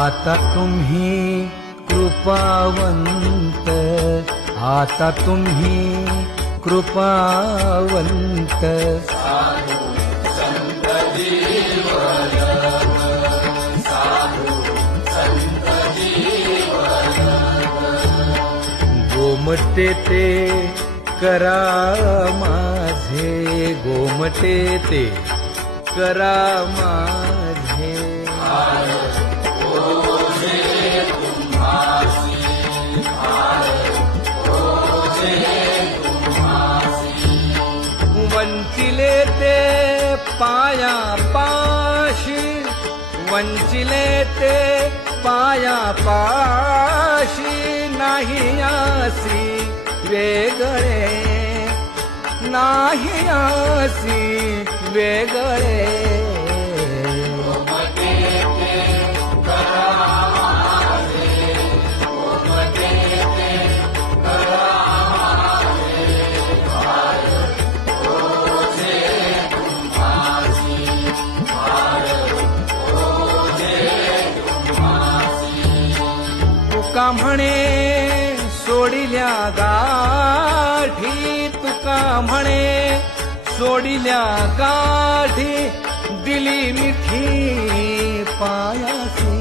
आता तुम्ही कृपावंत, आता तुम्ही कृपावंत. गोमटे ते करा माझे, गोमटे ते करा माझे. वंचिले ते पाया पाशी, वंचिले ते पाया पाशी. नाही आसी वेगळे, नाही आसी वेगळे. तुका म्हणे सोडिल्या गाठी, तुका म्हणे सोडिल्या गाठी. दिली मिठी पायासी,